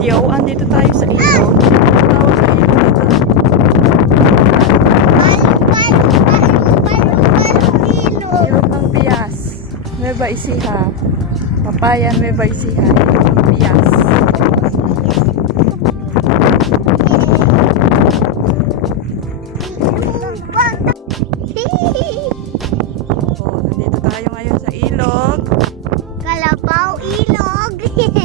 video. Andito tayo sa ilog. Tawag sa ilog dito. Ilog ng Pias. Nueva Ecija. Papayan, Nueva Ecija. Ilog ng Pias. Oh, nandito tayo ngayon sa ilog. Kalabaw ilog.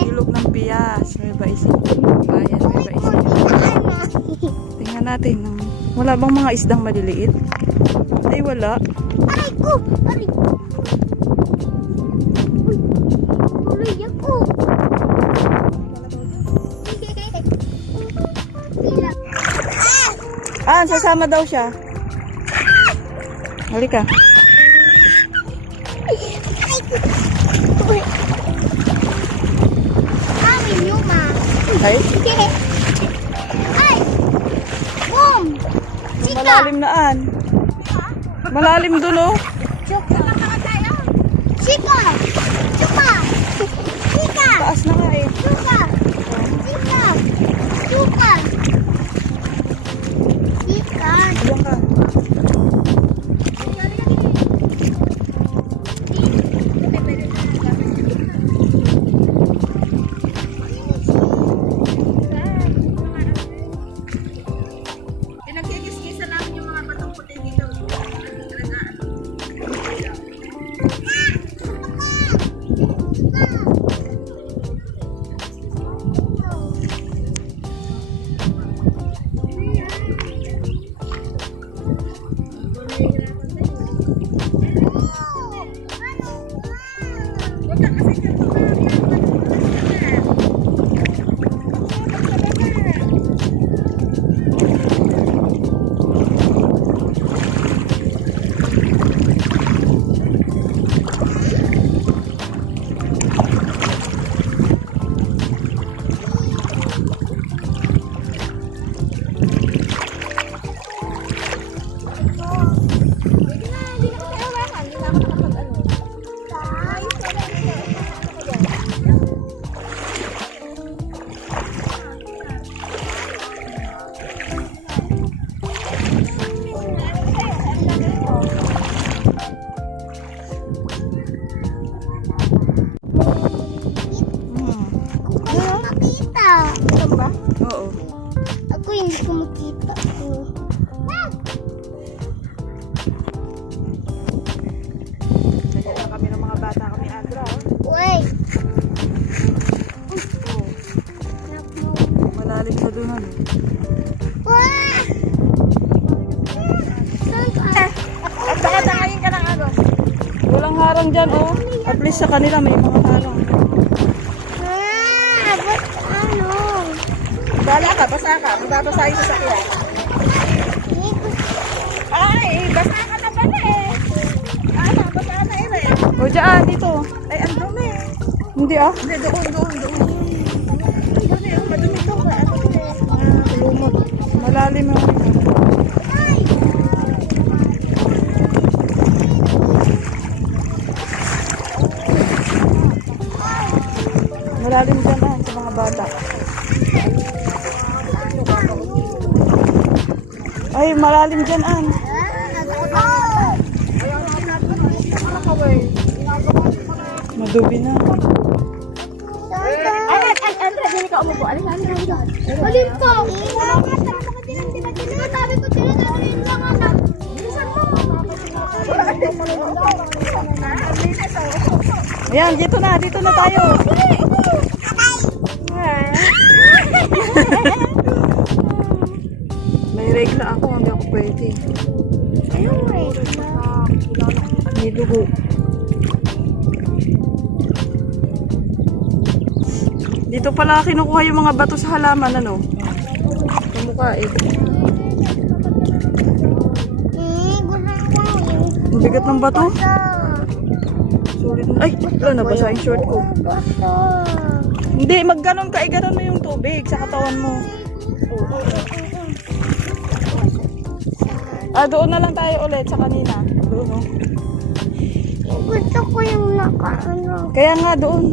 Ilog ng Pias. Nueva Ecija. Papayan, Nueva Ecija. Tingnan natin. Wala bang mga isdang maliliit? Ay, wala. Aray ko! Aray ko! Uy! Tuloy ako! Sasama daw siya. Halika. Uy! Amin yung ma! Ay, Ay! Boom! Chika! malalim naan. Malalim dun, oh. Chika! Chika! Chika! Chika! Taas na nga eh. Chika! Chika! Chika! Chika! Diyan ka. Pinagkikiskisan namin yung mga batong puti dito. Ako makita. Ito ba? Oo. Ako hindi ko makita. Kaya na kami ng mga bata kami, Andra. Uy! Malalim na dun, ano. Wah! Saan ka? At baka tangayin ka ng agos. Walang harang dyan, oh. At least sa kanila may mga harang. Ba't ano? Bala ka, basa ka. Mababasahin sa sakya. Hindi ko Ay, basa ka na pala eh. Ano, basa na eh. O, dyan, dito. Ay, ang dumi. Hindi, ah. Hindi, doon. Dumi, madumi to ba? Ano to eh? Lumot. Malalim yung malalim dyan, ah, sa mga bata. Ay, malalim dyan, an. Madubi na. Ay, Andre, hindi ka umupo. Alin. Alin ko? Sinasabi ko sinasabi lang anak. Bilisan mo. Ayan, dito na tayo. May regla ako, hindi ako pwede. Anong wait? May dugo. Dito pala kinukuha yung mga bato sa halaman, ano? Kamukha eh. Gusto ko yung Ang bigat ng bato. bata. Sulit na. Ay, wala, nabasa yung short ko. Bata. Hindi, magganon ka, iganon mo yung tubig sa katawan mo. Doon na lang tayo ulit sa kanina. Doon, oh. Gusto ko yung nakaano. Kaya nga doon.